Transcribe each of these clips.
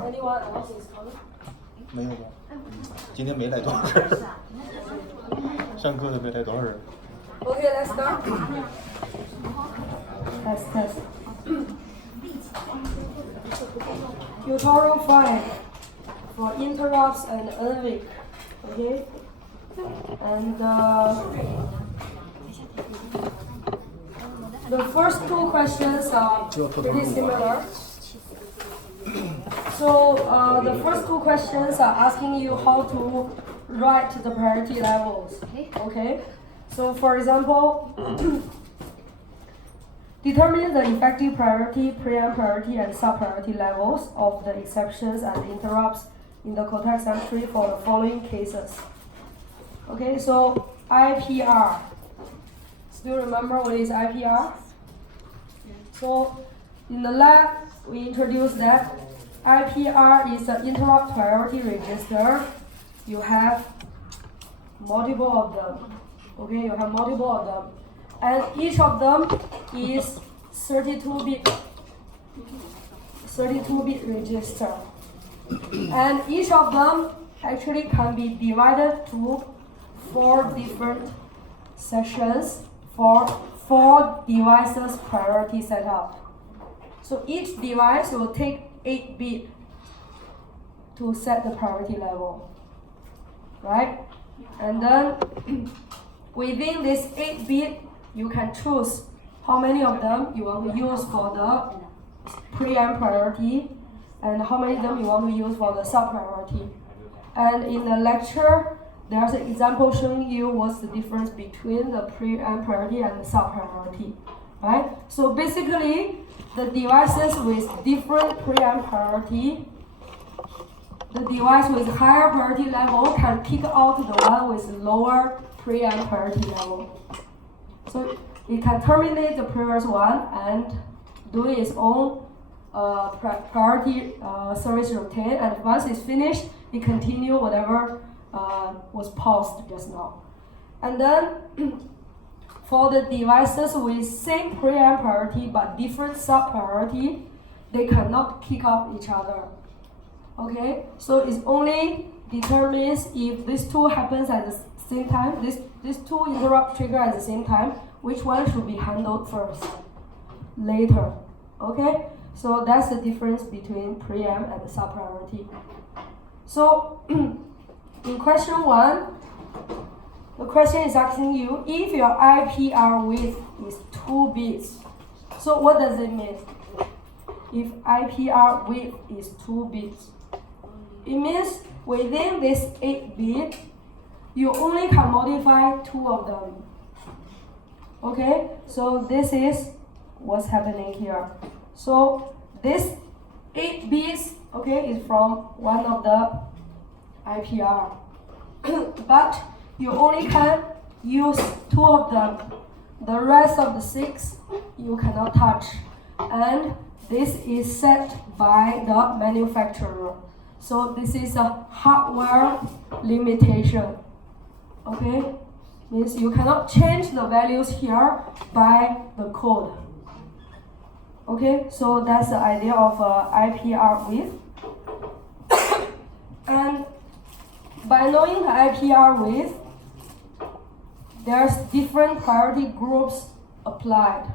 Anyone else is coming? 没有吧？今天没来多少人，上课的没来多少人。Okay, let's start. Test. Tutorial 5 for interrupts and NVIC. Okay? And the first two questions are pretty similar. So the first two questions are asking you how to write the priority levels. Okay? So for example, determine the effective priority, preamp priority, and sub-priority levels of the exceptions and interrupts in the context entry for the following cases. Okay, so IPR. Still remember what is IPR? So in the lab, we introduced that IPR is the interrupt priority register. You have multiple of them. Okay, you have multiple of them. And each of them is 32-bit register. And each of them actually can be divided to 4 different sessions for 4 devices priority setup. So each device will take 8-bit to set the priority level, right? And then within this 8-bit, you can choose how many of them you want to use for the preamp priority and how many of them you want to use for the sub-priority. And in the lecture, there's an example showing you what's the difference between the preamp priority and the sub-priority, right? So basically, the devices with different preamp priority, the device with higher priority level can kick out the one with lower preamp priority level. So it can terminate the previous one and do its own priority service routine, and once it's finished, it continue whatever was paused just now. And then for the devices with same preamp priority but different sub-priority, they cannot kick off each other. Okay, so it only determines if these two happens at the same time, these two interrupt trigger at the same time, which one should be handled first, later. Okay, so that's the difference between preamp and the sub-priority. So in question 1, the question is asking you if your IPR width is 2 bits. So what does it mean? If IPR width is 2 bits, it means within this 8-bit, you only can modify 2 of them. Okay, so this is what's happening here. So this 8 bits, okay, is from one of the IPR, but you only can use 2 of them. The rest of the 6 you cannot touch, and this is set by the manufacturer. So this is a hardware limitation. Okay, means you cannot change the values here by the code. Okay, so that's the idea of IPR width. And by knowing the IPR width, there's different priority groups applied.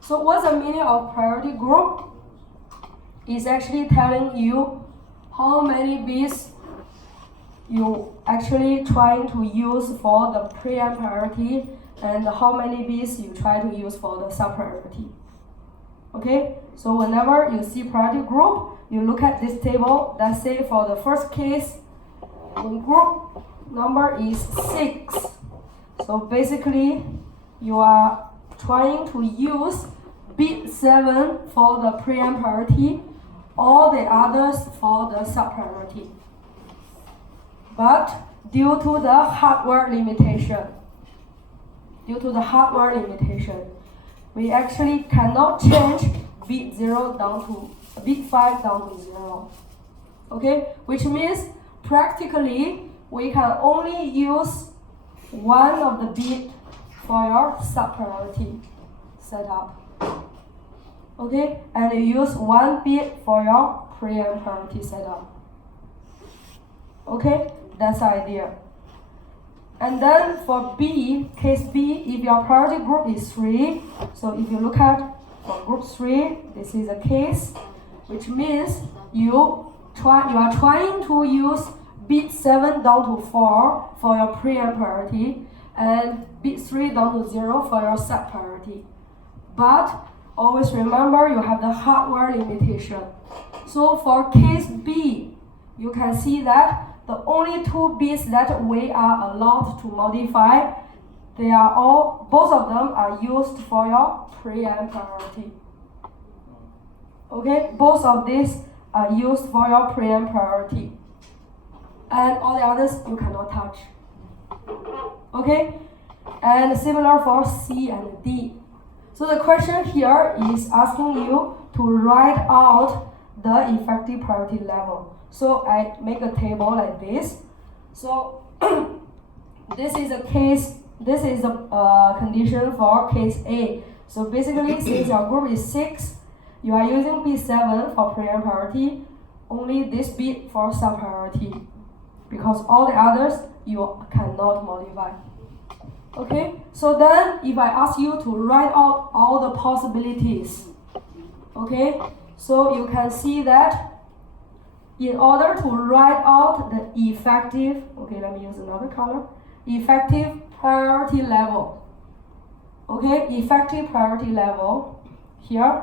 So what's the meaning of priority group? It's actually telling you how many bits you actually trying to use for the preamp priority and how many bits you try to use for the sub-priority. Okay, so whenever you see priority group, you look at this table. Let's say for the first case, the group number is 6. So basically, you are trying to use bit 7 for the preamp priority, all the others for the sub-priority. But due to the hardware limitation, we actually cannot change bit 0 down to bit 5 down to 0. Okay, which means practically we can only use one of the bit for your sub-priority setup. Okay, and you use 1 bit for your preamp priority setup. Okay, that's the idea. And then for B, case B, if your priority group is 3, so if you look at for group 3, this is a case, which means you are trying to use bit 7 down to 4 for your preamp priority and bit 3 down to 0 for your sub priority. But always remember you have the hardware limitation. So for case B, you can see that the only 2 bits that we are allowed to modify, both of them are used for your preamp priority. Okay, both of these are used for your preamp priority. And all the others you cannot touch. Okay, and similar for C and D. So the question here is asking you to write out the effective priority level. So I make a table like this. So this is a condition for case A. So basically, since your group is 6, you are using bit 7 for preamp priority, only this bit for sub priority, because all the others you cannot modify. Okay, so then if I ask you to write out all the possibilities, okay, so you can see that in order to write out the effective, okay, let me use another color, effective priority level. Okay, effective priority level here.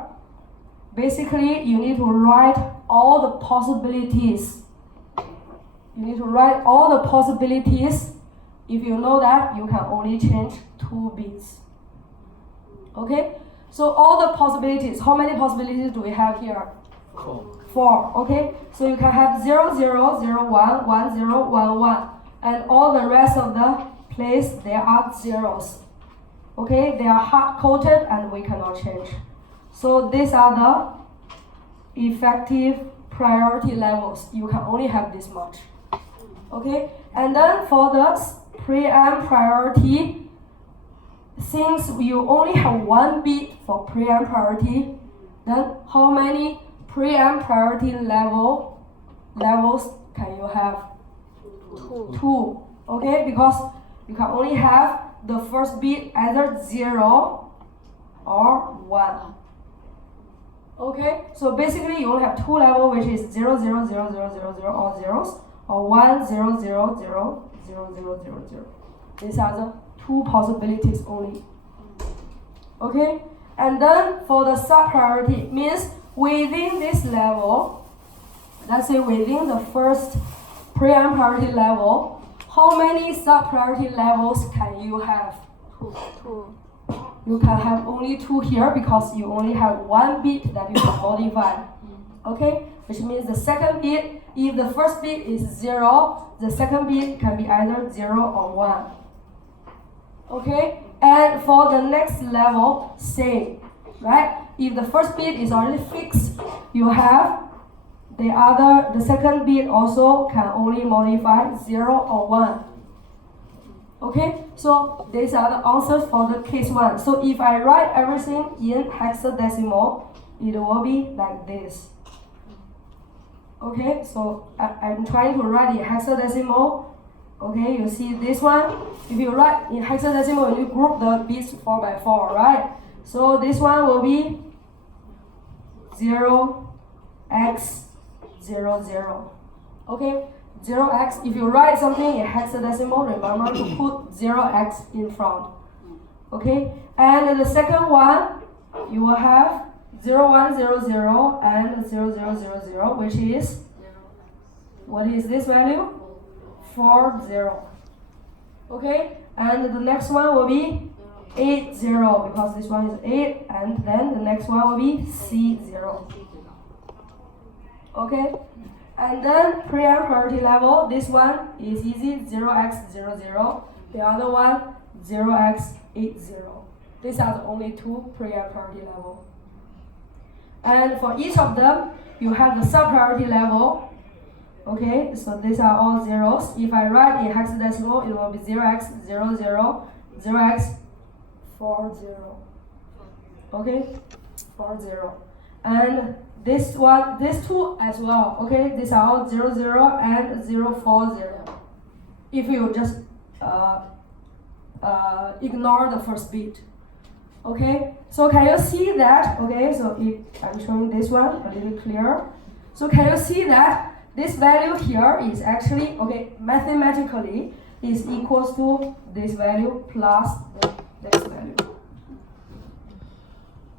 Basically, you need to write all the possibilities. You need to write all the possibilities. If you know that, you can only change 2 bits. Okay, so all the possibilities, how many possibilities do we have here? 4. Okay, so you can have 0, 0, 0, 1, 1, 0, 1, 1, and all the rest of the place there are zeros. Okay, they are hard-coded and we cannot change. So these are the effective priority levels. You can only have this much. Okay, and then for the preamp priority, since you only have 1 bit for preamp priority, then how many preamp priority levels can you have? 2. Okay, because you can only have the first bit either 0 or 1. Okay, so basically you only have 2 levels, which is 0, 0, 0, 0, 0, 0, all zeros, or 1, 0, 0, 0, 0, 0, 0, 0. These are the 2 possibilities only. Okay, and then for the sub priority, means within this level, let's say within the first preamp priority level, how many sub priority levels can you have? 2. You can have only 2 here because you only have 1 bit that you can modify. Okay, which means the second bit, if the first bit is 0, the second bit can be either 0 or 1. Okay, and for the next level, same, right? If the first bit is already fixed, you have the second bit also can only modify 0 or 1. Okay, so these are the answers for the case 1. So if I write everything in hexadecimal, it will be like this. Okay, so I'm trying to write in hexadecimal. Okay, you see this one. If you write in hexadecimal, you group the bits 4 by 4, right? So this one will be 0x 0, 0. Okay, 0x. If you write something in hexadecimal, remember to put 0x in front. Okay, and the second one, you will have 0, 1, 0, 0 and 0, 0, 0, 0, which is, what is this value? 4, 0. Okay, and the next one will be 8, 0, because this one is 8, and then the next one will be C, 0. Okay, and then preamp priority level, this one is easy, 0x 0, 0. The other one, 0x 8, 0. These are the only 2 preamp priority level. And for each of them, you have the sub priority level. Okay, so these are all zeros. If I write in hexadecimal, it will be 0x 0, 0, 0x 4, 0. Okay. 40. And this one, these two as well, okay? These are all 00 and 040. If you just ignore the first bit. Okay, so can you see that? Okay, so if I'm showing this one a little clearer. So can you see that this value here is actually, okay, mathematically is equals to this value plus this value.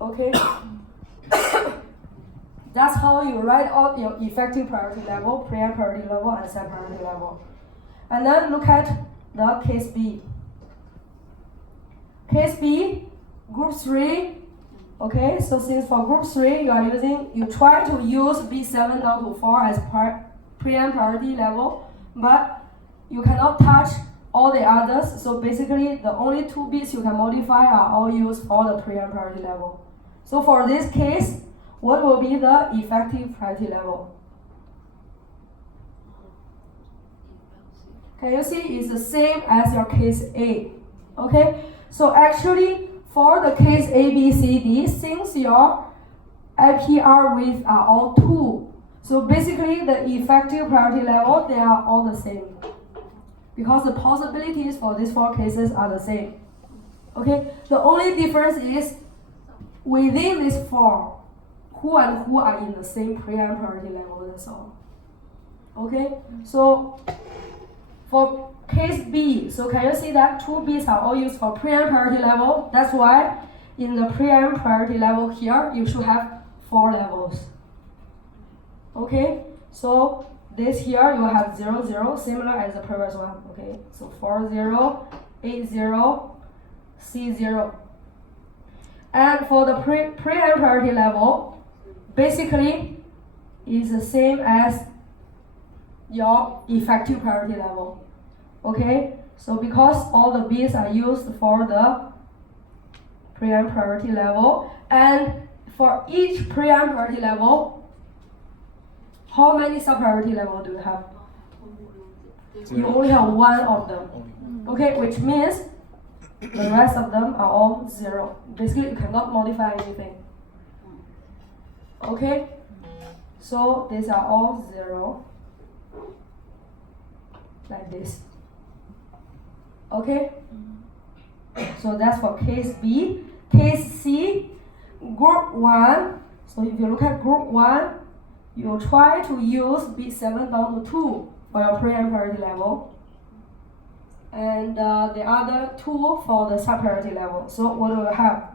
Okay, that's how you write out your effective priority level, preempt priority level, and set priority level. And then look at the case B. Case B, group 3. Okay, so since for group 3 you try to use B7 down to 4 as preempt priority level, but you cannot touch all the others. So basically the only 2 bits you can modify are all used for the preempt priority level. So for this case, what will be the effective priority level? Can you see it's the same as your case A? Okay, so actually for the case A, B, C, D, since your IPR widths are all 2, so basically the effective priority level, they are all the same. Because the possibilities for these 4 cases are the same. Okay, the only difference is within these 4, who and who are in the same preempt priority level, that's all. Okay, so for case B, so can you see that 2 bits are all used for preempt priority level? That's why in the preempt priority level here, you should have 4 levels. Okay, so this here you have 0, 0, similar as the previous one. Okay, so 4, 0, 8, 0, C, 0. And for the preempt priority level, basically is the same as your effective priority level. Okay, so because all the bits are used for the preempt priority level, and for each preempt priority level, how many sub-priority level do you have? You only have 1 of them. Okay, which means the rest of them are all 0. Basically, you cannot modify anything. Okay, so these are all 0, like this. Okay, so that's for case B. Case C, group 1. So if you look at group 1, you try to use B7 down to 2 for your preempt priority level, and the other 2 for the sub-priority level. So what do you have?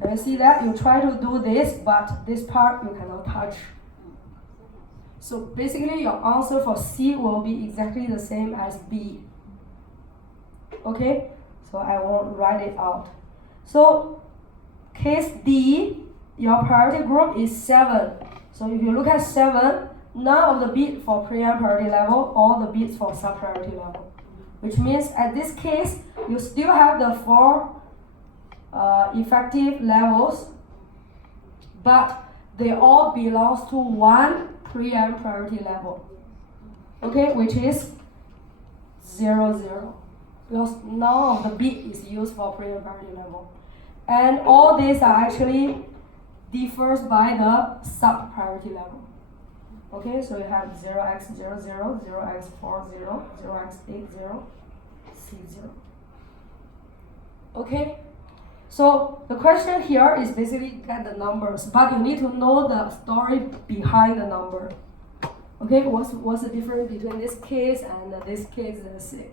Can you see that? You try to do this, but this part you cannot touch. So basically your answer for C will be exactly the same as B. Okay, so I won't write it out. So case D, your priority group is 7. So if you look at 7, none of the bits for preempt priority level, all the bits for sub-priority level. Which means at this case, you still have the 4 effective levels, but they all belong to 1 preempt priority level. Okay, which is 0, 0. Because none of the bit is used for preempt priority level. And all these are actually differs by the sub-priority level. Okay, so you have 0x00, 0x40, 0x80, C0. Okay, so the question here is basically get the numbers, but you need to know the story behind the number. Okay, what's the difference between this case and this case? Let's see.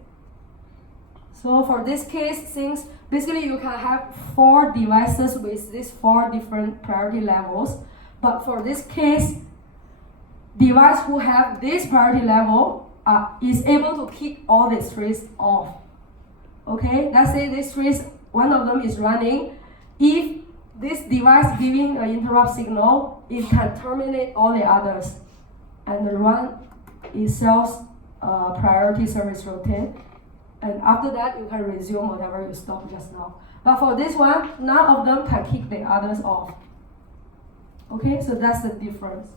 So for this case, since basically you can have 4 devices with these 4 different priority levels, but for this case, device who have this priority level is able to keep all these 3s off. Okay, let's say these 3s, one of them is running. If this device giving an interrupt signal, it can terminate all the others and run itself priority service routine. And after that, you can resume whatever you stopped just now. But for this one, none of them can kick the others off. Okay, so that's the difference.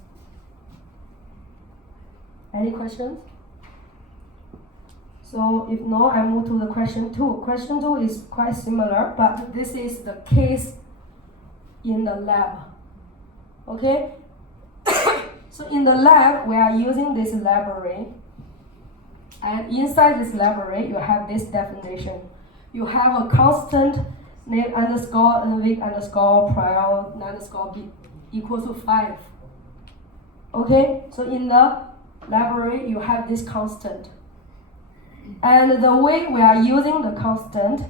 Any questions? So if no, I move to the question 2. Question 2 is quite similar, but this is the case in the lab. Okay. So in the lab, we are using this library. And inside this library, you have this definition. You have a constant name underscore nvic underscore prior underscore b equals to 5. Okay, so in the library, you have this constant. And the way we are using the constant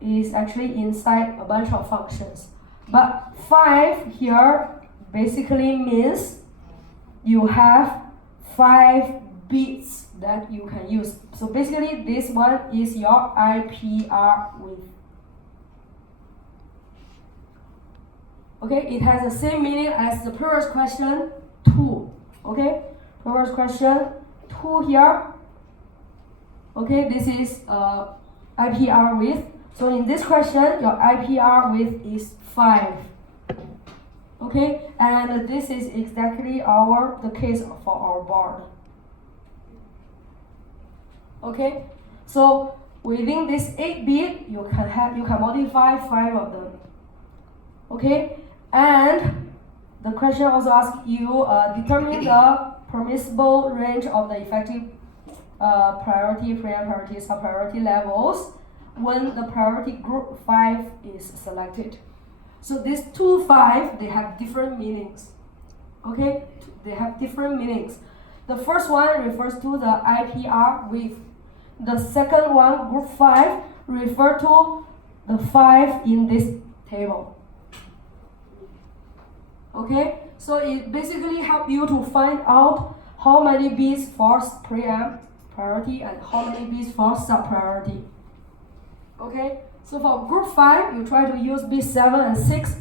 is actually inside a bunch of functions. But 5 here basically means you have 5 bits that you can use. So basically this one is your IPR width. Okay, it has the same meaning as the previous question 2. Okay, previous question 2 here. Okay, this is IPR width. So in this question, your IPR width is 5. Okay, and this is exactly the case for our board. Okay, so within this 8-bit, you can modify 5 of them. Okay, and the question also asks you determine the permissible range of the effective priority, preamp priority, sub-priority levels when the priority group 5 is selected. So these 2, 5, they have different meanings. Okay, they have different meanings. The first one refers to the IPR width. The second one, group 5, refer to the 5 in this table. Okay, so it basically helps you to find out how many bits for preamp priority and how many bits for sub-priority. Okay, so for group 5, you try to use bit 7 and 6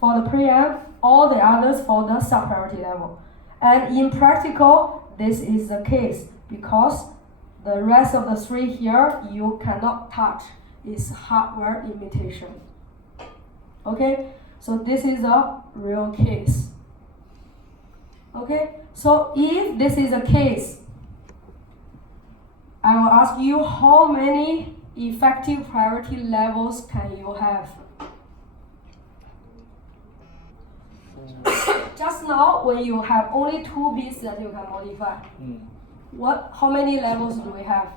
for the preamp, all the others for the sub-priority level. And in practical, this is the case because the rest of the 3 here you cannot touch. It's hardware imitation. Okay, so this is a real case. Okay, so if this is a case, I will ask you how many effective priority levels can you have? Just now, when you have only 2 bits that you can modify, how many levels do we have?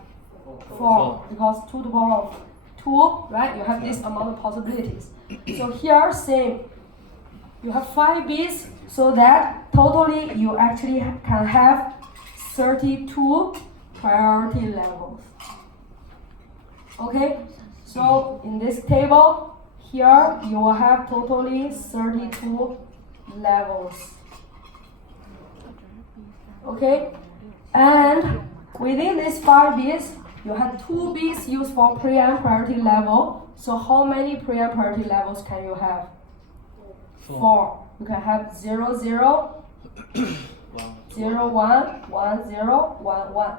4, because 2 to the power of 2, right? You have this amount of possibilities. So here, same. You have 5 bits, so that totally you actually can have 32 priority levels. Okay, so in this table, here you will have totally 32 levels. Okay, and within these 5 bits, you have 2 bits used for preamp priority level. So how many preamp priority levels can you have? 4. You can have 0, 0, 0, 1, 1, 0, 1, 1.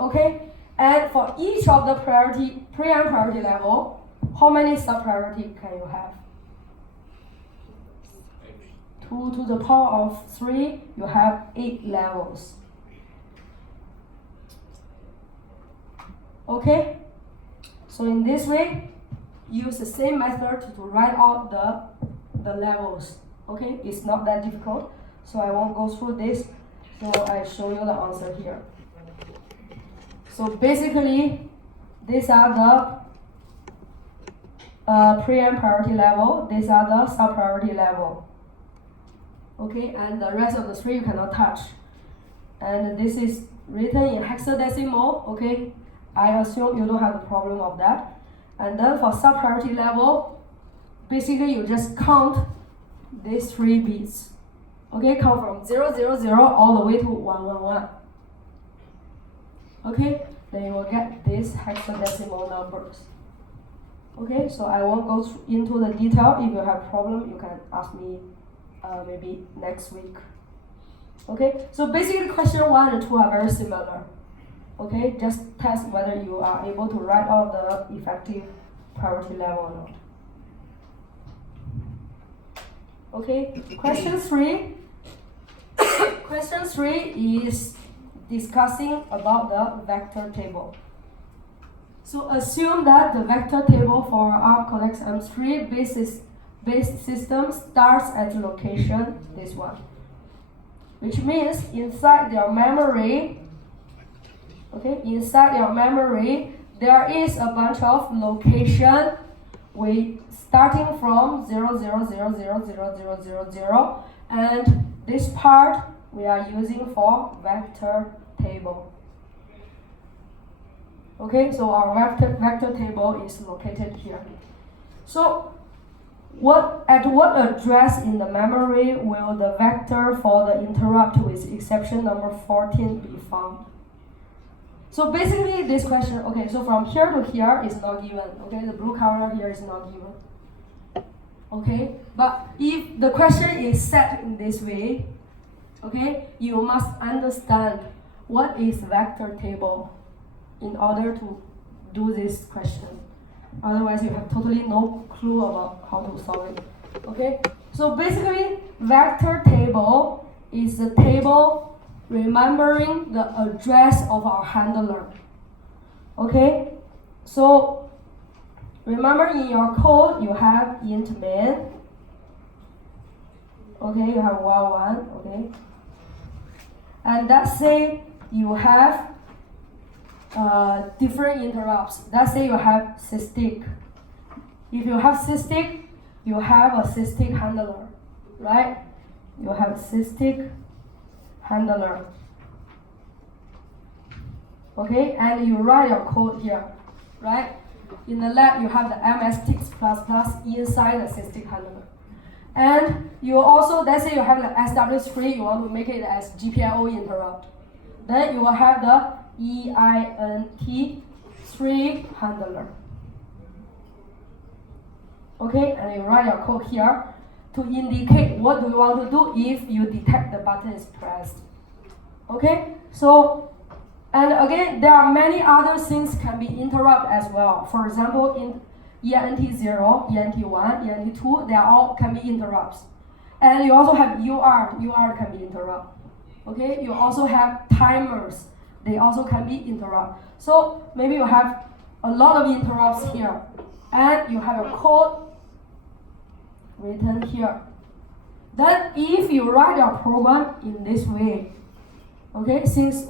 Okay, and for each of the preamp priority level, how many sub-priority can you have? 2 to the power of 3, you have 8 levels. Okay, so in this way, use the same method to write out the levels. Okay, it's not that difficult, so I won't go through this. So I show you the answer here. So basically, these are the preamp priority level. These are the sub-priority level. Okay, and the rest of the 3 you cannot touch. And this is written in hexadecimal. Okay, I assume you don't have the problem of that. And then for sub-priority level, basically you just count these 3 bits. Okay, count from 0, 0, 0 all the way to 1, 1, 1. Okay, then you will get these hexadecimal numbers. Okay, so I won't go into the detail. If you have problem, you can ask me maybe next week. Okay, so basically question 1 and 2 are very similar. Okay, just test whether you are able to write out the effective priority level or not. Okay, question 3. Question 3 is discussing about the vector table. So assume that the vector table for ARM Cortex M3 based system starts at location, this one. Which means inside your memory, okay, inside your memory, there is a bunch of location starting from 0, and this part we are using for vector table. Okay, so our vector table is located here. So at what address in the memory will the vector for the interrupt with exception number 14 be found? So basically this question, okay, so from here to here is not given, okay, the blue color here is not given. Okay, but if the question is set in this way, okay, you must understand what is vector table in order to do this question. Otherwise, you have totally no clue about how to solve it. Okay, so basically, vector table is the table remembering the address of our handler. Okay, so remember in your code you have int main. Okay, you have var1. Okay, and let's say you have different interrupts. Let's say you have sysdig. If you have sysdig, you have a sysdig handler, right? You have sysdig handler. Okay, and you write your code here, right? In the lab, you have the mstix++ inside the sysdig handler. And you also, let's say you have the SW3, you want to make it as GPIO interrupt. Then you will have the EINT3 handler. Okay, and you write your code here to indicate what do you want to do if you detect the button is pressed. Okay, so, and again, there are many other things can be interrupt as well. For example, in ENT0, ENT1, ENT2, they all can be interrupts. And you also have UR can be interrupt. Okay, you also have timers. They also can be interrupt. So maybe you have a lot of interrupts here, and you have a code written here. Then if you write your program in this way, okay, since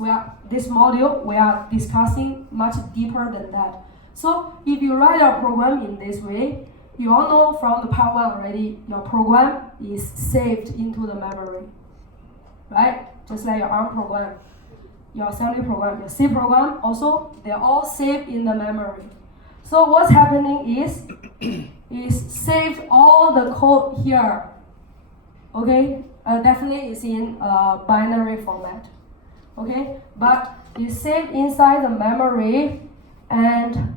this module, we are discussing much deeper than that. So if you write your program in this way, you all know from the part 1 already, your program is saved into the memory, right? Just like your ARM program, your assembly program, your C program, also, they're all saved in the memory. So what's happening is save all the code here, okay? Definitely it's in binary format, okay? But it's saved inside the memory, and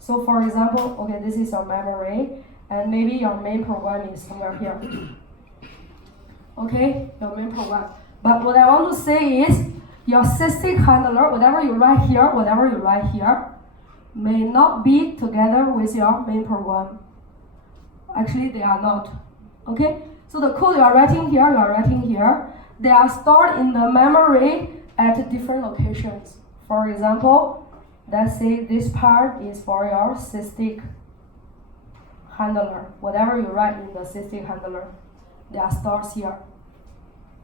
so for example, okay, this is your memory, and maybe your main program is somewhere here. Okay, your main program. But what I want to say is, your sysdig handler, whatever you write here, may not be together with your main program. Actually, they are not. Okay, so the code you are writing here, they are stored in the memory at different locations. For example, let's say this part is for your sysdig handler. Whatever you write in the sysdig handler, they are stored here.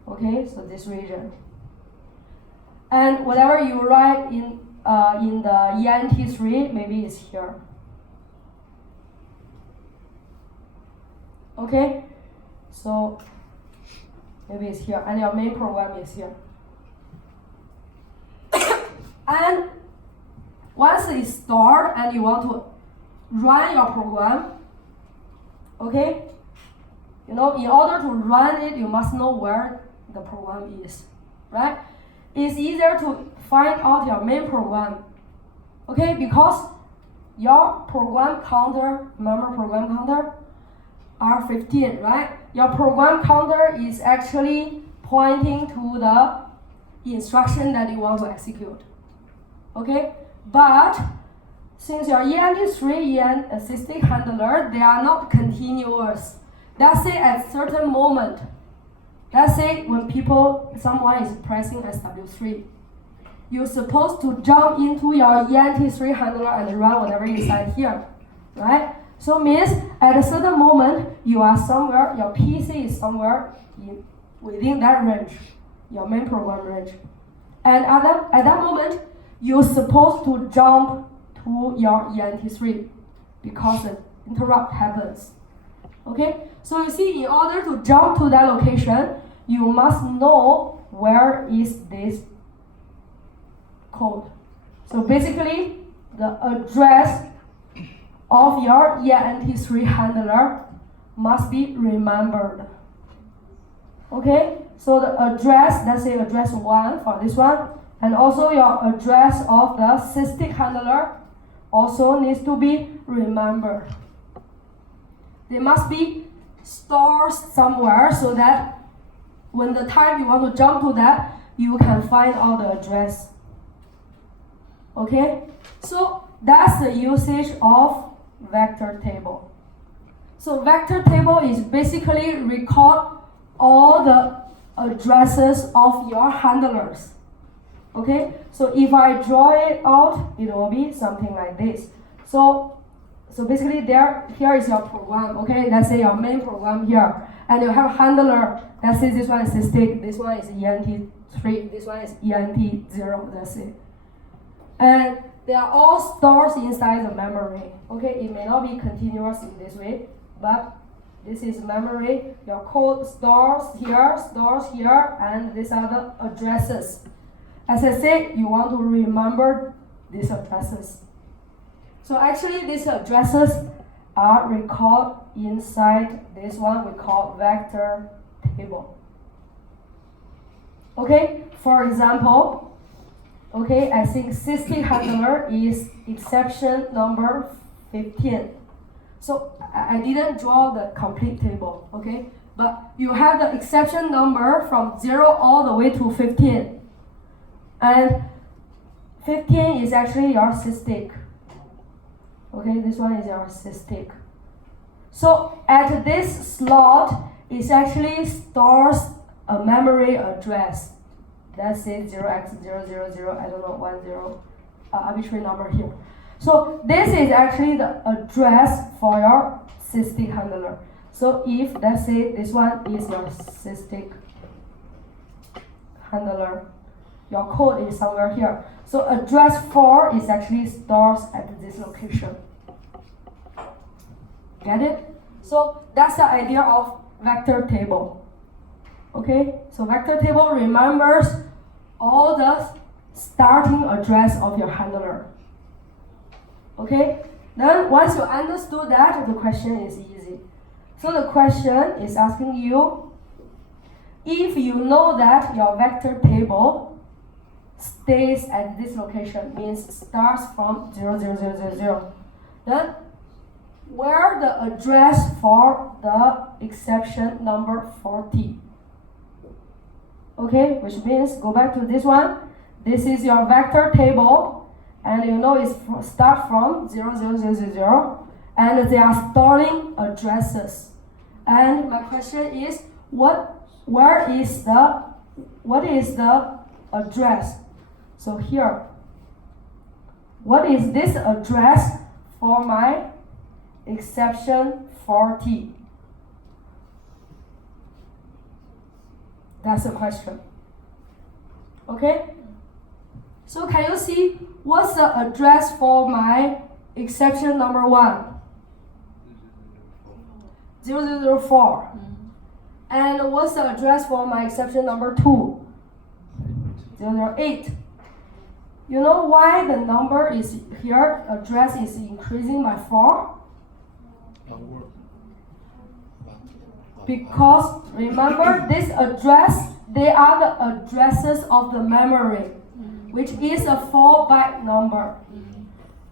Okay, so this region. And whatever you write in the ENT3, maybe it's here. Okay, so maybe it's here, and your main program is here. And once it's stored and you want to run your program, okay, in order to run it, you must know where the program is, right? It's easier to find out your main program, okay, because your program counter, remember program counter, are 15, right? Your program counter is actually pointing to the instruction that you want to execute, okay? But since your ENT3 and sysdig handler, they are not continuous. Let's say at certain moment, let's say when someone is pressing SW3, you're supposed to jump into your ENT3 handler and run whatever inside here, right? So means at a certain moment you are somewhere, your PC is somewhere within that range, your main program range. And at that moment, you're supposed to jump to your ENT3 because the interrupt happens. Okay? So you see, in order to jump to that location, you must know where is this code. So basically, the address of your ENT3 handler must be remembered. Okay? So the address, let's say address 1 for this one, and also your address of the SysTick handler also needs to be remembered. They must be stored somewhere so that when the time you want to jump to that, you can find all the address. Okay? So that's the usage of vector table. So vector table is basically record all the addresses of your handlers. Okay? So if I draw it out, it will be something like this. So basically here is your program, okay? Let's say your main program here. And you have a handler, let's say this one is SysTick, this one is ENT3, this one is ENT0, that's it. And they are all stored inside the memory. Okay, it may not be continuous in this way, but this is memory. Your code stores here, and these are the addresses. As I said, you want to remember these addresses. So actually, these addresses are recorded inside this one we call vector table. Okay, for example, okay, I think SysTick handler is exception number 15. So I didn't draw the complete table, okay? But you have the exception number from 0 all the way to 15. And 15 is actually your SysTick. Okay, this one is your SysTick. So at this slot, it actually stores a memory address. Let's say 0x000, I don't know, 10, arbitrary number here. So this is actually the address for your SysTick handler. So if, let's say, this one is your SysTick handler, your code is somewhere here. So address 4 is actually stored at this location. Get it? So that's the idea of vector table. Okay? So vector table remembers all the starting address of your handler. Okay? Then once you understood that, the question is easy. So the question is asking you, if you know that your vector table stays at this location, means starts from 00000, then where the address for the exception number 40? Okay, which means go back to this one. This is your vector table, and you know it's start from 00000, and they are storing addresses. And my question is, what is the address? So here, what is this address for my exception 40? That's the question. Okay? So can you see what's the address for my exception number 1? 0004. And what's the address for my exception number 2? 008. You know why the number is here, address is increasing by 4? Because remember, this address, they are the addresses of the memory, which is a 4-byte number.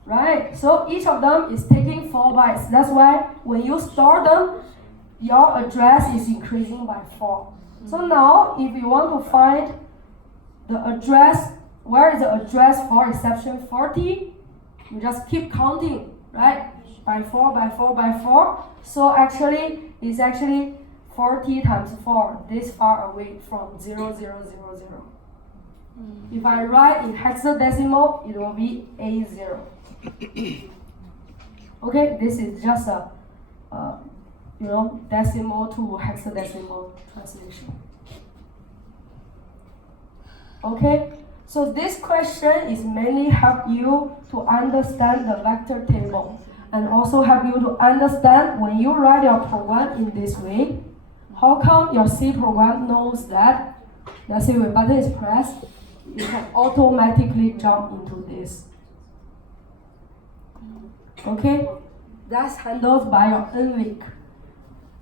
Right? So each of them is taking 4 bytes. That's why when you store them, your address is increasing by 4. So now, if you want to find the address, where is the address for exception 40? You just keep counting, right? By 4, by 4, by 4. So actually, it's actually 40 times 4, this far away from 0000. If I write in hexadecimal, it will be A0. Okay, this is just a decimal to hexadecimal translation. Okay, so this question is mainly help you to understand the vector table and also help you to understand when you write your program in this way, how come your C program knows that, let's say when button is pressed, you can automatically jump into this. Okay, that's handled by your NVIC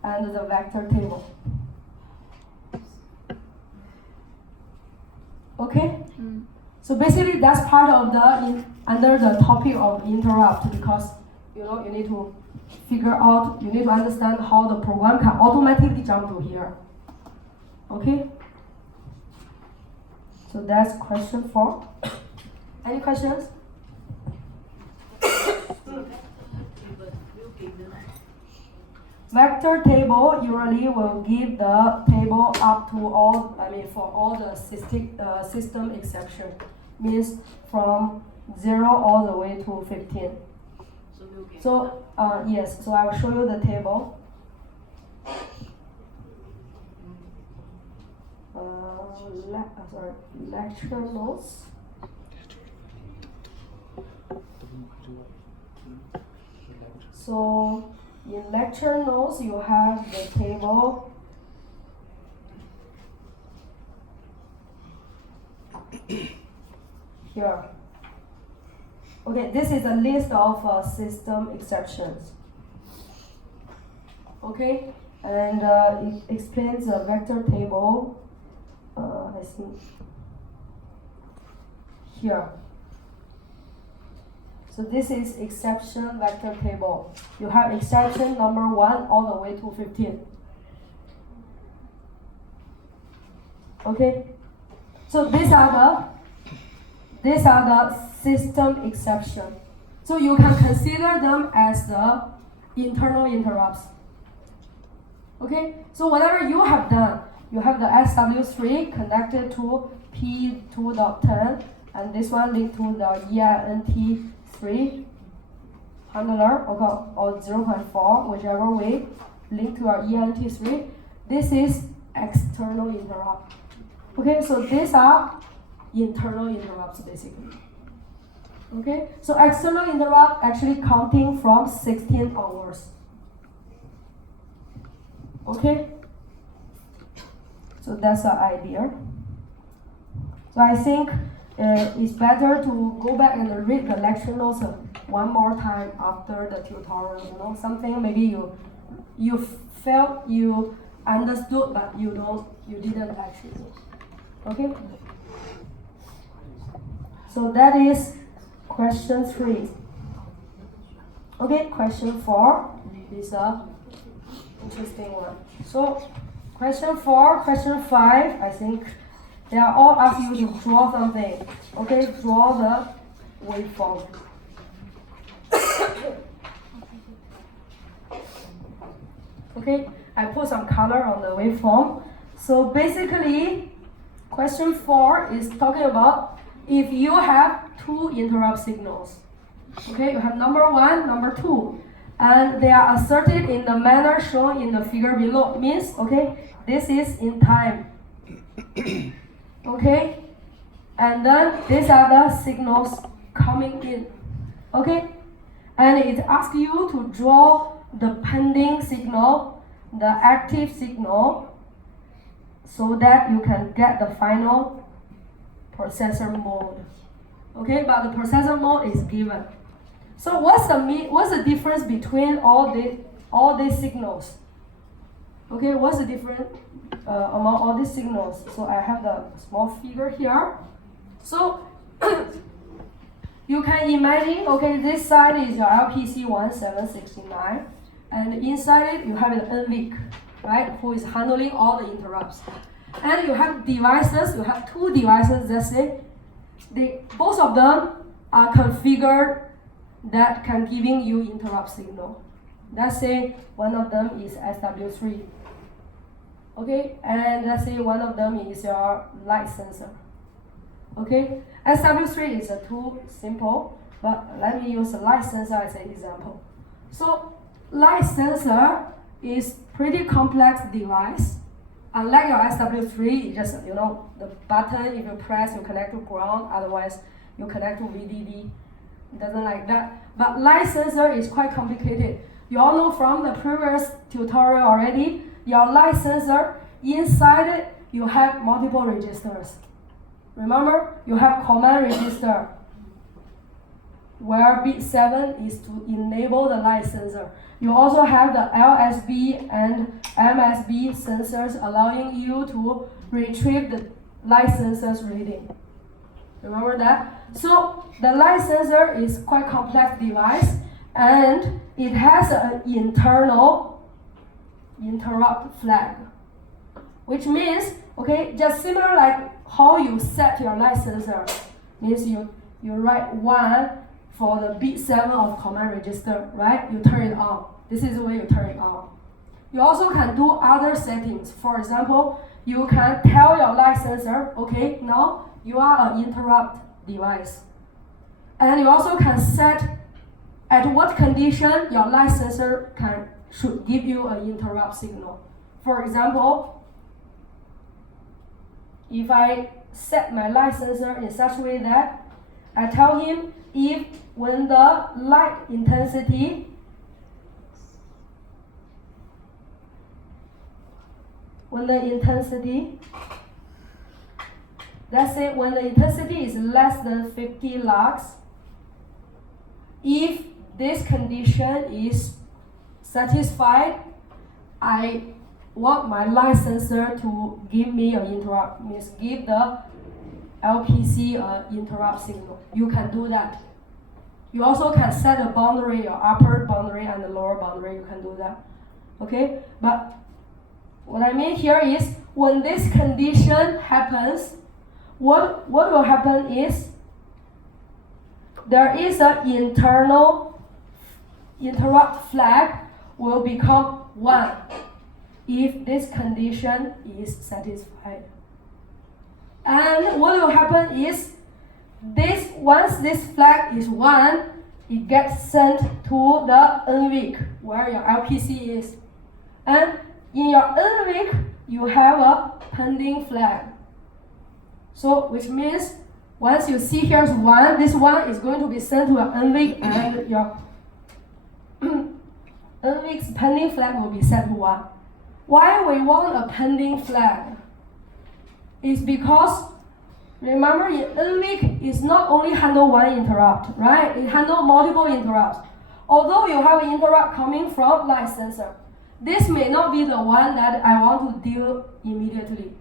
and the vector table. Okay, so basically that's part of the under the topic of interrupt, because you need to figure out, you need to understand how the program can automatically jump to here. Okay, so that's question 4. Any questions? Vector table usually will give the table up to all, for all the system exception, means from 0 all the way to 15. So yes, so I will show you the table. Lecture notes. So in lecture notes, you have the table. Here. Okay, this is a list of system exceptions. Okay, and it explains the vector table. I think here. So this is exception vector table. You have exception number 1 all the way to 15. Okay, so these are the system exception. So you can consider them as the internal interrupts. Okay, so whatever you have done, you have the SW3 connected to P2.10, and this one linked to the EINT3 handler, or 0.4, whichever way, linked to our EINT3. This is external interrupt. Okay, so these are internal interrupts basically. Okay, so external interrupt actually counting from 16 hours. Okay, so that's the idea. So I think it's better to go back and read the lecture notes one more time after the tutorial. Something maybe you felt you understood, but you didn't actually. Okay. So that is question 3. Okay, question 4 is a interesting one. So question 4, question 5, I think they are all asking you to draw something. Okay, draw the waveform. Okay, I put some color on the waveform. So basically, question 4 is talking about if you have 2 interrupt signals. Okay, you have number 1, number 2, and they are asserted in the manner shown in the figure below. Means, okay, this is in time. Okay, and then these are the signals coming in. Okay, and it asks you to draw the pending signal, the active signal, so that you can get the final processor mode. Okay, but the processor mode is given. So what's the difference between all these signals? Okay, what's the difference among all these signals? So I have the small figure here. So you can imagine, okay, this side is your LPC1769, and inside it you have an NVIC, right, who is handling all the interrupts. And you have devices, you have 2 devices, let's say, both of them are configured that can giving you interrupt signal. Let's say one of them is SW3. Okay, and let's say one of them is your light sensor. Okay, SW3 is too simple, but let me use a light sensor as an example. So light sensor is pretty complex device. Unlike your SW3, it's just the button. If you press, you connect to ground. Otherwise, you connect to VDD. It doesn't like that. But light sensor is quite complicated. You all know from the previous tutorial already. Your light sensor, inside it, you have multiple registers. Remember, you have command register, where bit 7 is to enable the light sensor. You also have the LSB and MSB sensors allowing you to retrieve the light sensor's reading. Remember that? So the light sensor is quite complex device, and it has an internal interrupt flag, which means, okay, just similar like how you set your light sensor, means you write 1 for the bit 7 of command register, right? You turn it on. This is the way you turn it on. You also can do other settings. For example, you can tell your light sensor, okay, now you are an interrupt device. And you also can set at what condition your light sensor should give you an interrupt signal. For example, if I set my light sensor in such a way that I tell him if when the light intensity let's say when the intensity is less than 50 lux, if this condition is satisfied, I want my light sensor to give me an interrupt, means give the LPC an interrupt signal. You can do that. You also can set a boundary, your upper boundary and the lower boundary, you can do that. Okay, but what I mean here is when this condition happens, what will happen is there is an internal interrupt flag will become 1 if this condition is satisfied. And what will happen is once this flag is 1, it gets sent to the NVIC where your LPC is. And in your NVIC, you have a pending flag. So, which means once you see here's 1, this 1 is going to be sent to your NVIC, and your NVIC's pending flag will be set to 1. Why we want a pending flag? Is because remember, NVIC is not only handle 1 interrupt, right? It handles multiple interrupts. Although you have an interrupt coming from light sensor, this may not be the one that I want to deal immediately.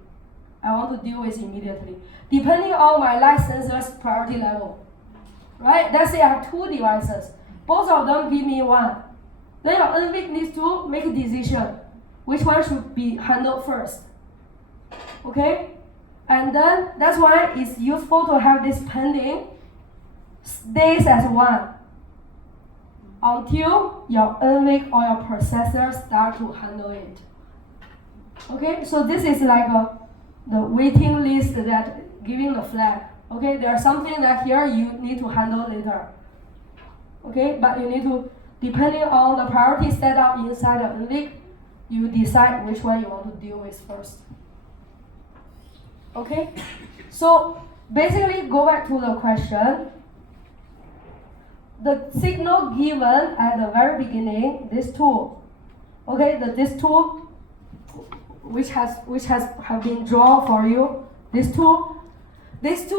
I want to deal with immediately, depending on my light sensor's priority level, right? Let's say I have 2 devices. Both of them give me 1. Then your NVIC needs to make a decision. Which one should be handled first? Okay? And then that's why it's useful to have this pending stays as 1 until your NVIC or your processor start to handle it. Okay, so this is like the waiting list that giving the flag. Okay, there's something that here you need to handle later. Okay, but you need to, depending on the priority setup inside the NVIC, you decide which one you want to deal with first. Okay, so basically go back to the question. The signal given at the very beginning, this tool, okay, this tool, which has have been drawn for you, this tool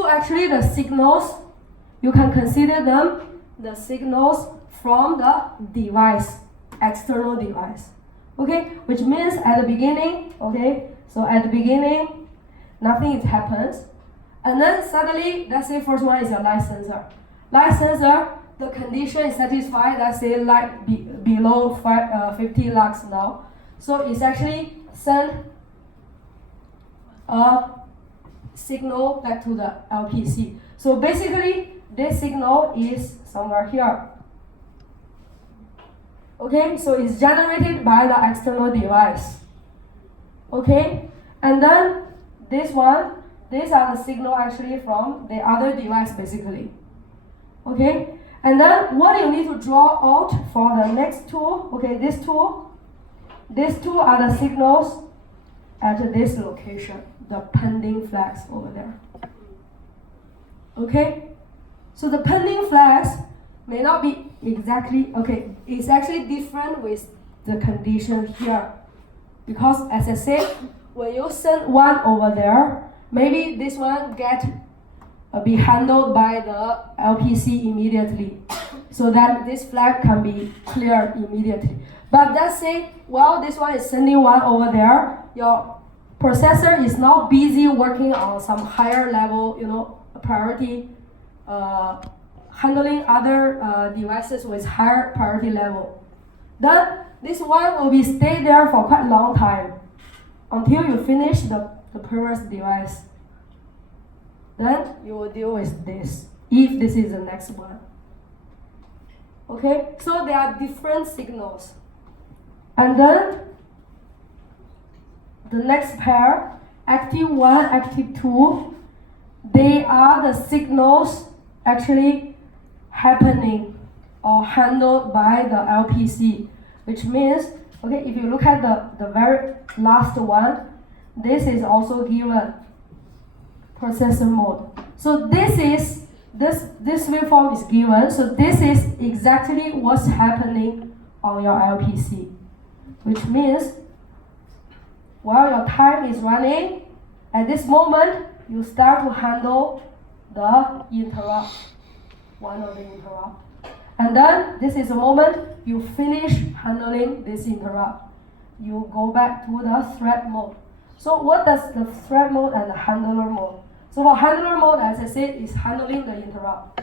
actually the signals, you can consider them the signals from the device, external device, okay, which means at the beginning, okay, so at the beginning, nothing happens, and then suddenly, let's say first one is your light sensor. Light sensor, the condition is satisfied, let's say light below 50 lux now. So it's actually sent a signal back to the LPC. So basically, this signal is somewhere here. Okay, so it's generated by the external device. Okay, and then this one, these are the signal actually from the other device basically. Okay, And then what you need to draw out for the next two, okay, these two are the signals at this location, the pending flags over there. Okay? So the pending flags may not be exactly, okay, it's actually different with the condition here. Because as I said, when you send one over there, maybe this one be handled by the LPC immediately, so that this flag can be cleared immediately. But let's say, while this one is sending one over there, your processor is now busy working on some higher level, priority, handling other devices with higher priority level. Then this one will be stay there for quite a long time until you finish the previous device. Then you will deal with this, if this is the next one. Okay, so there are different signals. And then the next pair, active 1, active 2, they are the signals actually happening or handled by the LPC, which means, okay, if you look at the very last one, this is also given processor mode. So this waveform is given, so this is exactly what's happening on your LPC, which means while your time is running, at this moment you start to handle the interrupt, one of the interrupt. And then this is the moment you finish handling this interrupt. You go back to the thread mode. So what does the thread mode and the handler mode? So for handler mode, as I said, is handling the interrupt.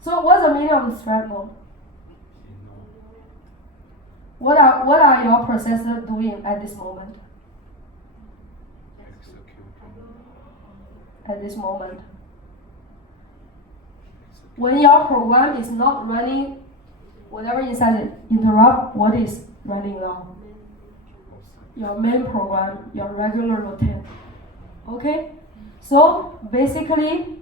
So what's the meaning of the thread mode? What are your processor doing at this moment? At this moment. When your program is not running, whatever inside the interrupt, what is running now? Your main program, your regular routine. Okay? So basically,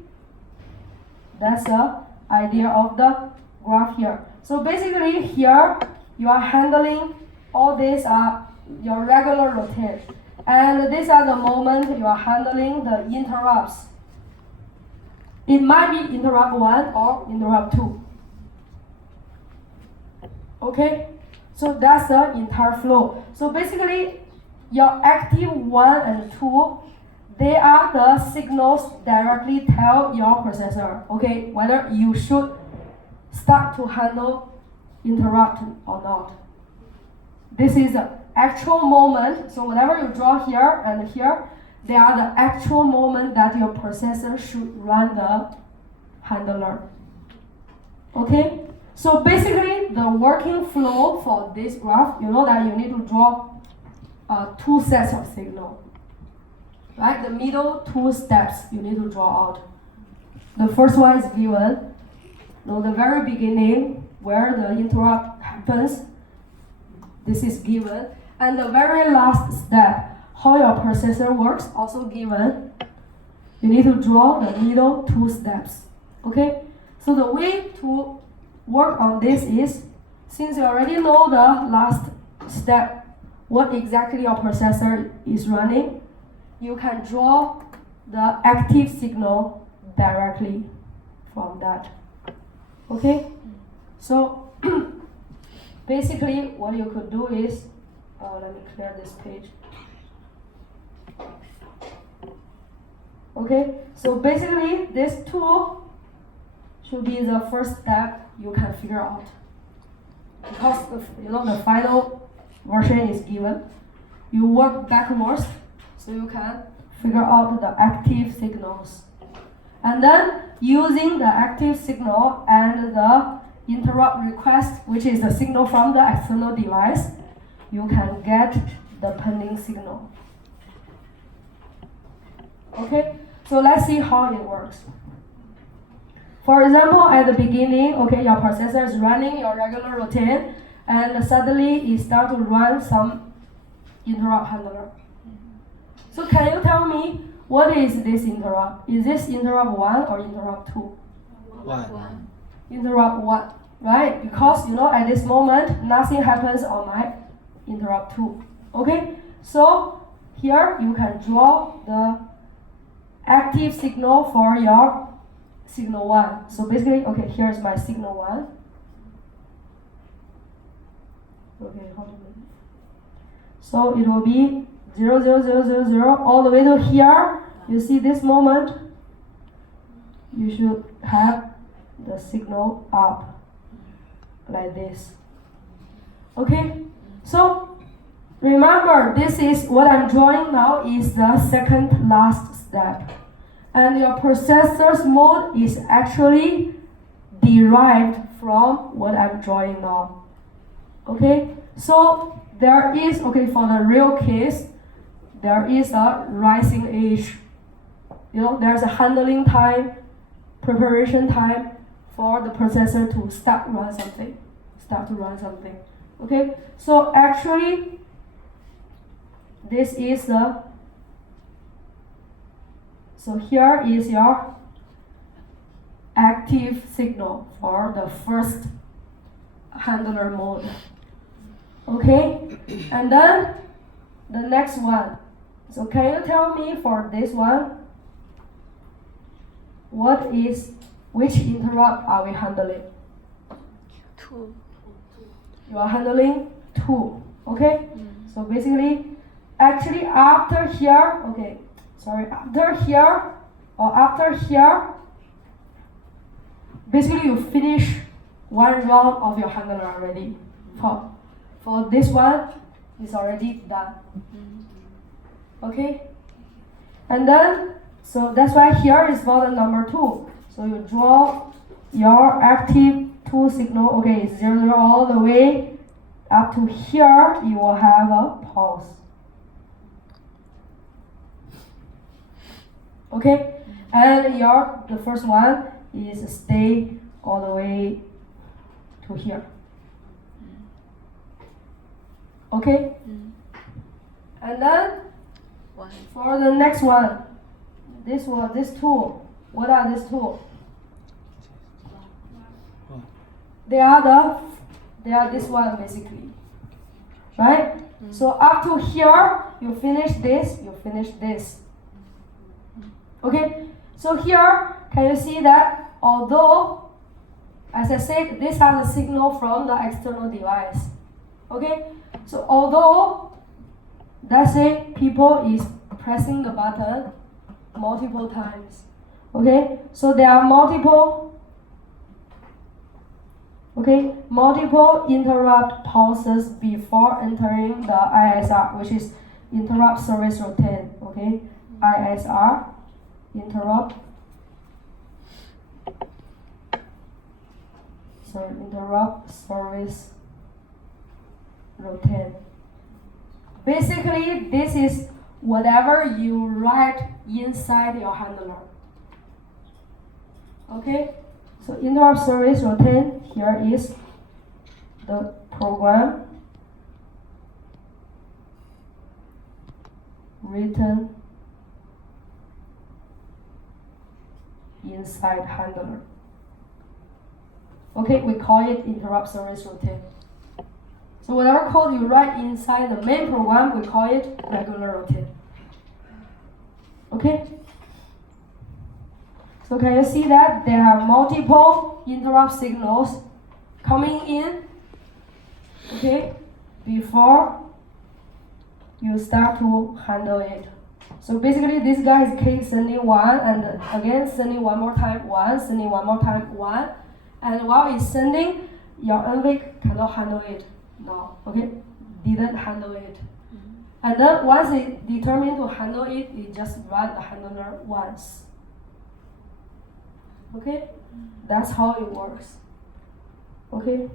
that's the idea of the graph here. So basically here, you are handling all these are your regular routine. And these are the moments you are handling the interrupts. It might be interrupt 1 or interrupt 2. Okay? So that's the entire flow. So basically, your active 1 and 2, they are the signals directly tell your processor, okay, whether you should start to handle interrupt or not. This is the actual moment. So whatever you draw here and here, they are the actual moment that your processor should run the handler. Okay? So basically, the working flow for this graph, you know that you need to draw two sets of signal. Right? The middle two steps you need to draw out. The first one is given. The very beginning where the interrupt happens, this is given. And the very last step, how your processor works, also given. You need to draw the middle two steps. Okay? So the way to work on this is, since you already know the last step, what exactly your processor is running, you can draw the active signal directly from that. Okay? So basically what you could do is, let me clear this page. Okay, so basically this tool should be the first step you can figure out. Because the final version is given. You work backwards so you can figure out the active signals. And then using the active signal and the interrupt request, which is the signal from the external device, you can get the pending signal. Okay, so let's see how it works. For example, at the beginning, okay, your processor is running your regular routine, and suddenly it starts to run some interrupt handler. So can you tell me what is this interrupt? Is this interrupt 1 or interrupt 2? 1. interrupt 1, right? Because at this moment nothing happens on my interrupt 2. Okay, so here you can draw the active signal for your signal 1. So basically, okay, here's my signal 1. Okay, hold on a minute. So it will be 0, 0, 0, 0, 0 all the way to here. You see this moment, you should have the signal up like this. Okay, so remember, this is what I'm drawing now is the second last step, and your processor's mode is actually derived from what I'm drawing now. Okay, so there is, okay, for the real case, there is a rising age. There's a handling time, preparation time for the processor to start to run something. Okay, so actually, this is so here is your active signal for the first handler mode. Okay, and then the next one. So can you tell me for this one, which interrupt are we handling? 2. You are handling 2, okay? So basically, actually after here, after here, basically you finish one round of your handler already. For this one, it's already done. Okay? And then, so that's why here is for the number 2. So you draw your active 2 signal, okay, 0, 0 all the way up to here, you will have a pulse. Okay? And the first one is stay all the way to here. Okay? And then 1. for the next one, this 2, what are these 2? They are this one basically, right? So up to here, you finish this. Okay, so here, can you see that although, as I said, this has a signal from the external device. Okay, so although, let's say people is pressing the button multiple times. Okay, so there are multiple interrupt pulses before entering the ISR, which is interrupt service routine. Okay, ISR, interrupt service routine. Basically, this is whatever you write inside your handler. Okay, so interrupt service routine, here is the program written inside handler. Okay, we call it interrupt service routine. So whatever code you write inside the main program, we call it regular routine. Okay? So can you see that there are multiple interrupt signals coming in, okay, before you start to handle it. So basically this guy is keep sending 1 and again sending one more time 1, sending one more time 1, and while it's sending, your NVIC cannot handle it now, okay, didn't handle it. And then once it determined to handle it, it just run the handler once. Okay, that's how it works. Okay,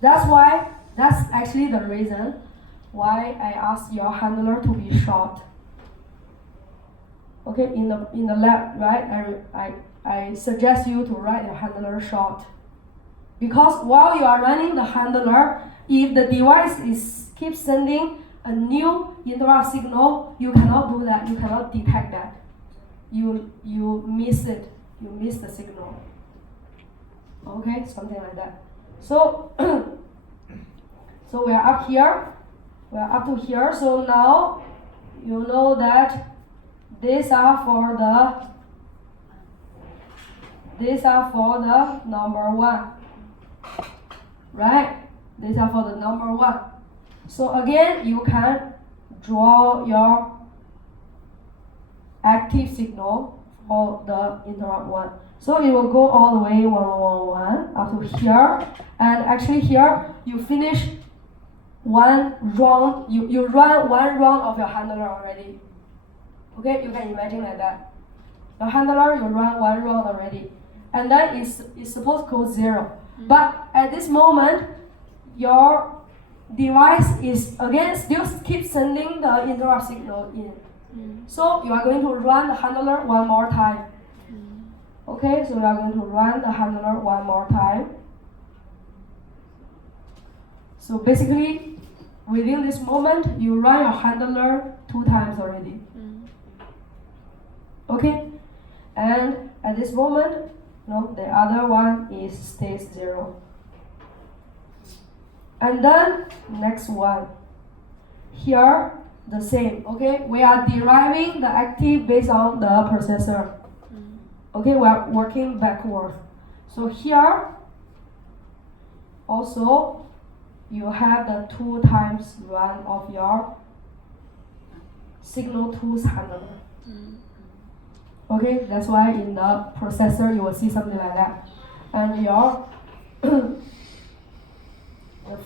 that's actually the reason why I asked your handler to be short. Okay, in the lab, right? I suggest you to write your handler short, because while you are running the handler, if the device keeps sending a new interrupt signal, you cannot do that. You cannot detect that. You miss it. you miss the signal. Okay, something like that. So, so we are up here. We are up to here. So now you know that these are for the number 1. Right? These are for the number 1. So again, you can draw your active signal for the interrupt 1. So it will go all the way 1, 1, 1 up to here. And actually here, you finish one round, you run one round of your handler already. Okay, you can imagine like that. The handler, you run one round already. And then it's supposed to go 0. But at this moment, your device is again still keep sending the interrupt signal in. So you are going to run the handler one more time. Okay, so we are going to run the handler one more time. So basically, within this moment, you run your handler 2 times already. Okay, and at this moment, no, the other one is stays 0. And then next one, here the same. Okay, we are deriving the active based on the processor. Okay, we are working backward. So here, also, you have the 2 times run of your signal to handler. Okay, that's why in the processor you will see something like that. And your the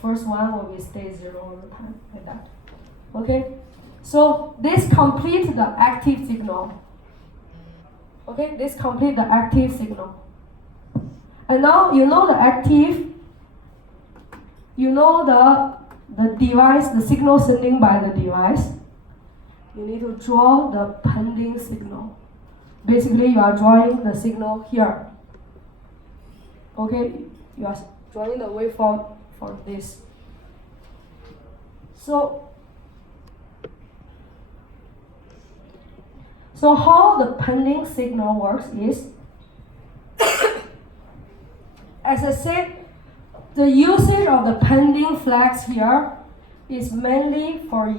first one will be stay 0 all the time, like that. Okay, so this completes the active signal. Okay, this complete the active signal. And now you know the active, you know the device, the signal sending by the device. You need to draw the pending signal. Basically, you are drawing the signal here. Okay, you are drawing the waveform for this. So how the pending signal works is, as I said, the usage of the pending flags here is mainly for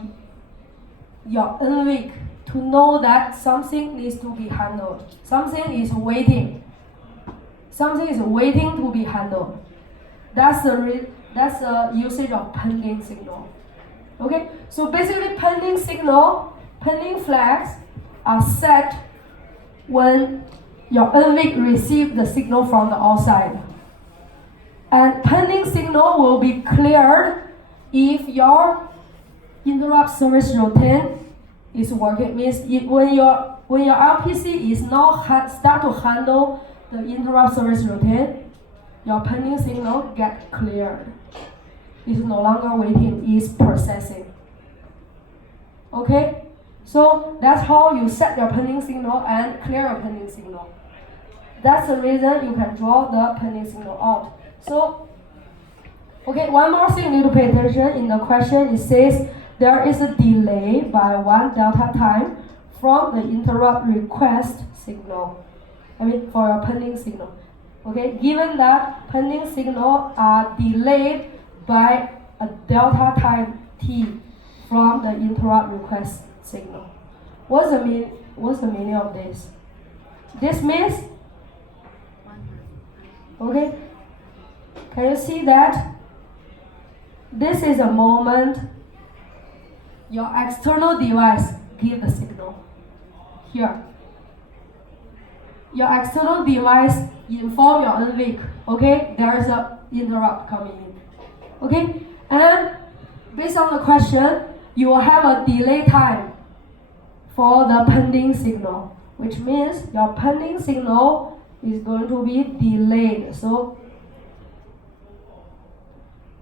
your NVIC to know that something needs to be handled. Something is waiting. Something is waiting to be handled. That's the usage of pending signal. Okay, so basically pending flags are set when your NVIC receives the signal from the outside. And pending signal will be cleared if your interrupt service routine is working. Means when your RPC is now start to handle the interrupt service routine, your pending signal get cleared. It's no longer waiting, it's processing. Okay? So that's how you set your pending signal and clear your pending signal. That's the reason you can draw the pending signal out. So, okay, one more thing you need to pay attention in the question. It says there is a delay by 1 delta time from the interrupt request signal. For your pending signal. Okay, given that pending signal are delayed by a delta time t from the interrupt request signal. What's the meaning of this? This means, okay, can you see that this is a moment your external device give the signal. Here, your external device inform your NVIC, okay, there is a interrupt coming in. Okay, and based on the question, you will have a delay time for the pending signal, which means your pending signal is going to be delayed. So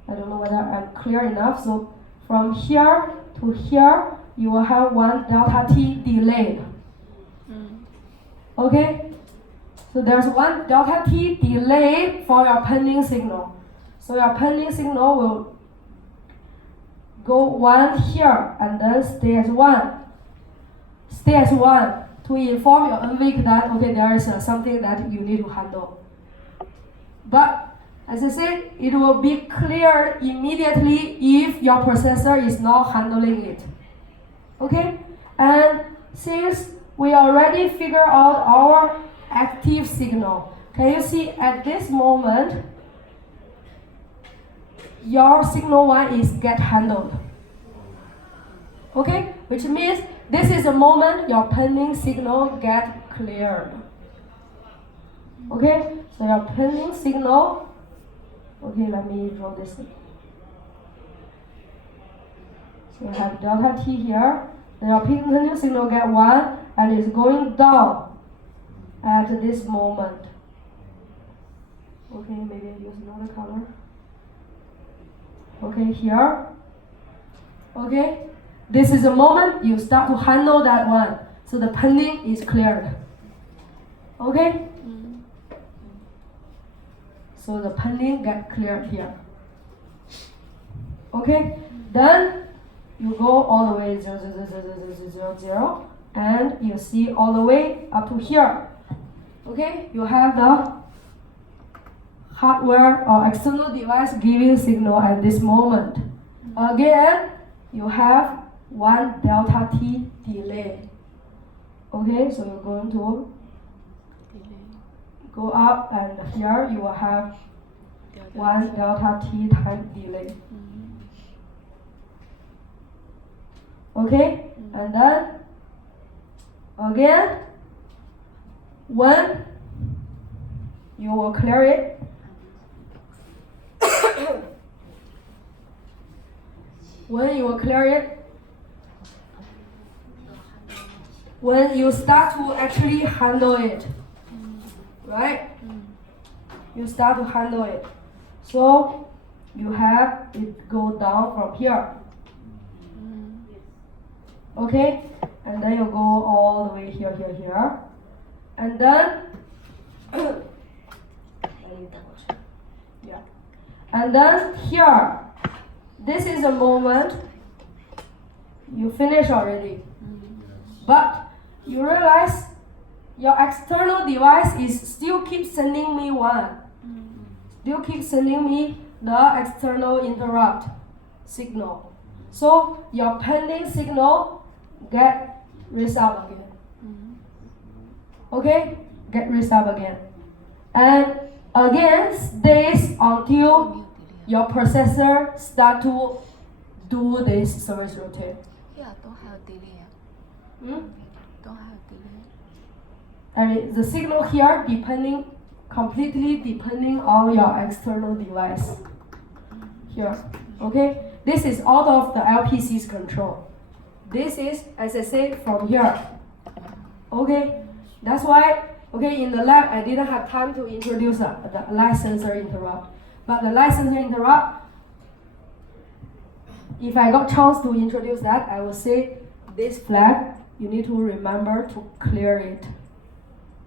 I don't know whether I'm clear enough. So from here to here, you will have 1 delta t delay. Okay, so there's 1 delta t delay for your pending signal. So your pending signal will go 1 here and then stay as 1. Stay as 1. to inform your NVIC that okay, there is something that you need to handle. But as I said, it will be clear immediately if your processor is not handling it. Okay? And since we already figured out our active signal, can you see at this moment, your signal 1 is get handled. Okay? Which means this is the moment your pending signal get cleared. Okay? So your pending signal, okay, let me draw this. So you have delta t here, then your pending signal get 1 and is going down at this moment. Okay, maybe I use another color. Okay, here. Okay, this is the moment you start to handle that one. So the pending is cleared. Okay? So the pending get cleared here. Okay? Then you go all the way 0, 0, 0, 0, 0, 0, 0, and you see all the way up to here. Okay? You have the hardware or external device giving signal at this moment. Again, you have 1 delta t delay. Okay, so you're going to go up, and here you will have 1 delta t time delay. Okay, and then again, when you will clear it, when you will clear it, when you start to actually handle it, right? You start to handle it. So you have it go down from here. Okay? And then you go all the way here, here, here. And then yeah. And then here, this is a moment you finish already. But you realize your external device is still keep sending me 1. Still keep sending me the external interrupt signal. So your pending signal get reset again. Okay? Get reset again. And again stays until your processor start to do this service routine. Yeah, don't have delay. Don't have delay. I mean, the signal here completely depending on your external device. Here, okay? This is out of the LPC's control. This is, as I said, from here. Okay? That's why, okay, in the lab, I didn't have time to introduce the light sensor interrupt. But the light sensor interrupt, if I got chance to introduce that, I will say this flag, you need to remember to clear it.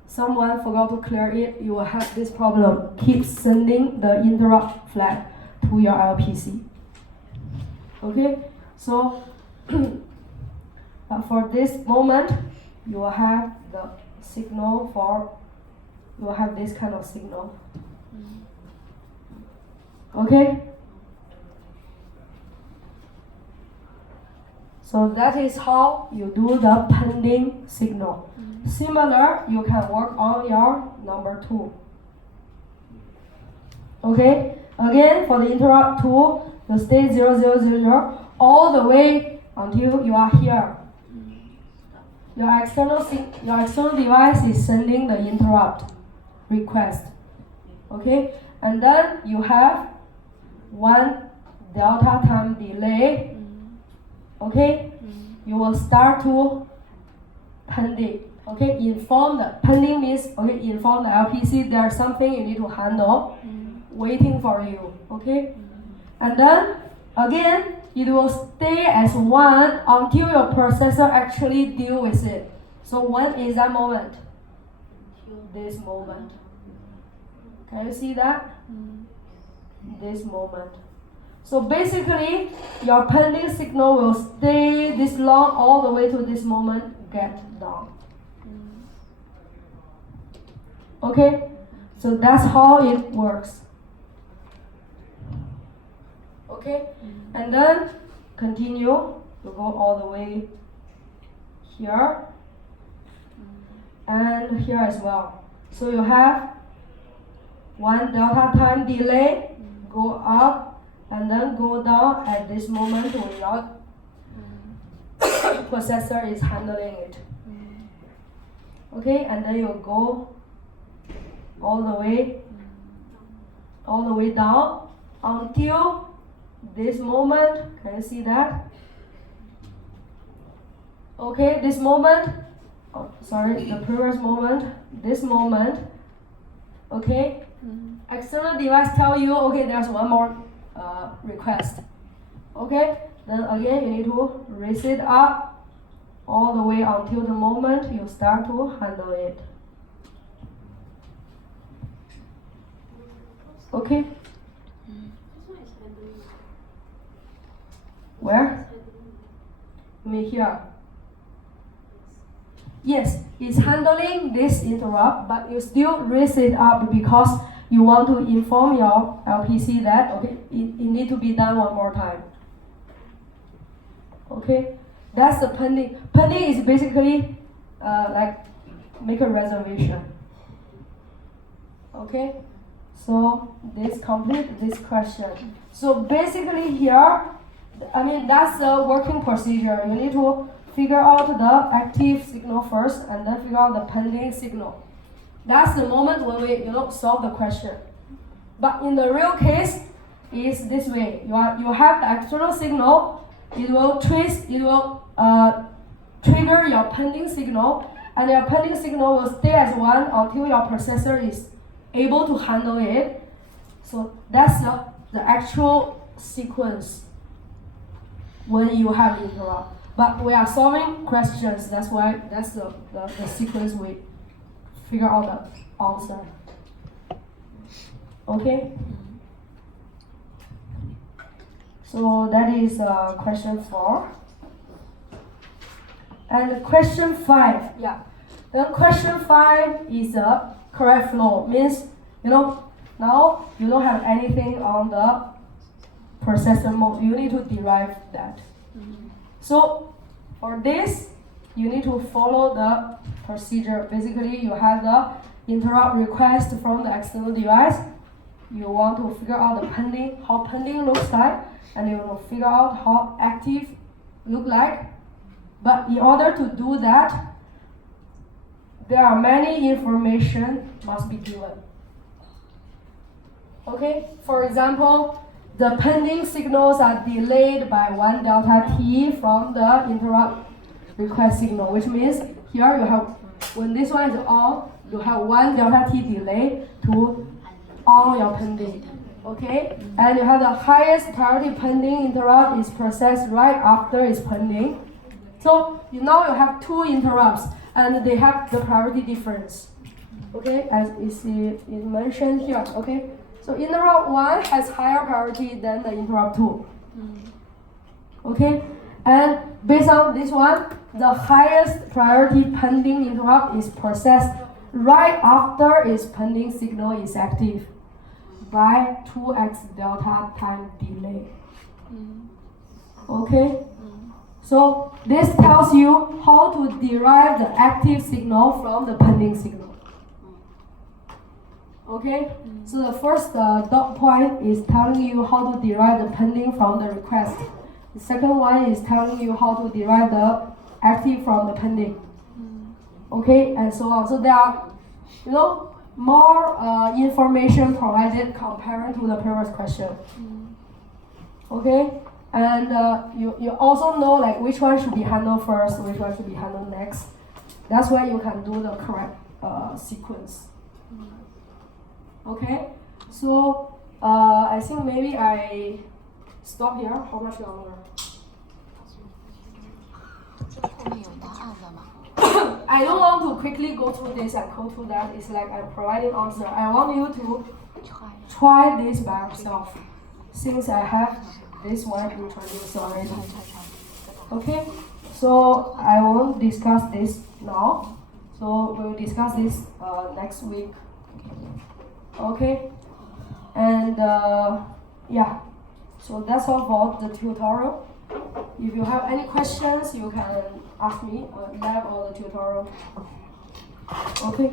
Someone forgot to clear it, you will have this problem. Keep sending the interrupt flag to your LPC. Okay, so for this moment, you will have the signal you will have this kind of signal. Okay? So that is how you do the pending signal. Similar, you can work on your number 2. Okay? Again, for the interrupt 2, you stay 0, 0, 0, 0 all the way until you are here. Your external device is sending the interrupt request. Okay? And then you have 1 delta time delay. Okay? You will start to pending. Okay? Inform the pending means inform the LPC there's something you need to handle waiting for you. Okay? And then again it will stay as 1 until your processor actually deal with it. So when is that moment? This moment. Can you see that? This moment. So basically, your pending signal will stay this long all the way to this moment get down. Okay, so that's how it works. Okay, and then continue to go all the way here and here as well. So you have 1 delta time delay, go up and then go down at this moment when your processor is handling it. Okay, and then you go all the way down until this moment. Can you see that? Okay, this moment, oh, sorry, the previous moment, this moment, okay, external device tell you, okay, there's one more request. Okay, then again you need to raise it up all the way until the moment you start to handle it. Okay? Where? You mean here? Yes, it's handling this interrupt, but you still raise it up because you want to inform your LPC that, okay, it need to be done one more time. Okay, that's the pending. Pending is basically like make a reservation. Okay, so this complete this question. So basically here, I mean that's the working procedure. You need to figure out the active signal first and then figure out the pending signal. That's the moment when we solve the question. But in the real case, is this way. You have the external signal. It will trigger your pending signal, and your pending signal will stay as 1 until your processor is able to handle it. So that's the actual sequence when you have interrupt. But we are solving questions. That's why that's the sequence we figure out the answer. Okay? So that is question 4. And question 5, yeah. Then question 5 is a correct flow. Means, now you don't have anything on the processor mode. You need to derive that. So for this, you need to follow the procedure. Basically, you have the interrupt request from the external device. You want to figure out the pending, how pending looks like, and you will figure out how active look like. But in order to do that, there are many information must be given. Okay, for example, the pending signals are delayed by 1 delta t from the interrupt request signal, which means here you have, when this one is on, you have 1 delta t delay to on your pending. Okay, and you have the highest priority pending interrupt is processed right after it's pending. So now you have 2 interrupts and they have the priority difference. Okay, as is mentioned here. Okay, so interrupt 1 has higher priority than the interrupt 2. Okay, and based on this one, the highest priority pending interrupt is processed right after its pending signal is active by 2x delta time delay. Okay, so this tells you how to derive the active signal from the pending signal. Okay, so the first dot point is telling you how to derive the pending from the request. The second one is telling you how to derive the active from the pending. Okay, and so on. So there are, more information provided compared to the previous question. Okay, and you also know like which one should be handled first, which one should be handled next. That's why you can do the correct sequence. Okay, so I think maybe I stop here. How much longer? 后面有答案了吗？ I don't want to quickly go through this and go through that. It's like I'm providing answer. I want you to try this by yourself, since I have this one introduced already. Okay, so I won't discuss this now. So we'll discuss this next week. Okay, and yeah, so that's all for the tutorial. If you have any questions, you can ask me lab or the tutorial. Okay.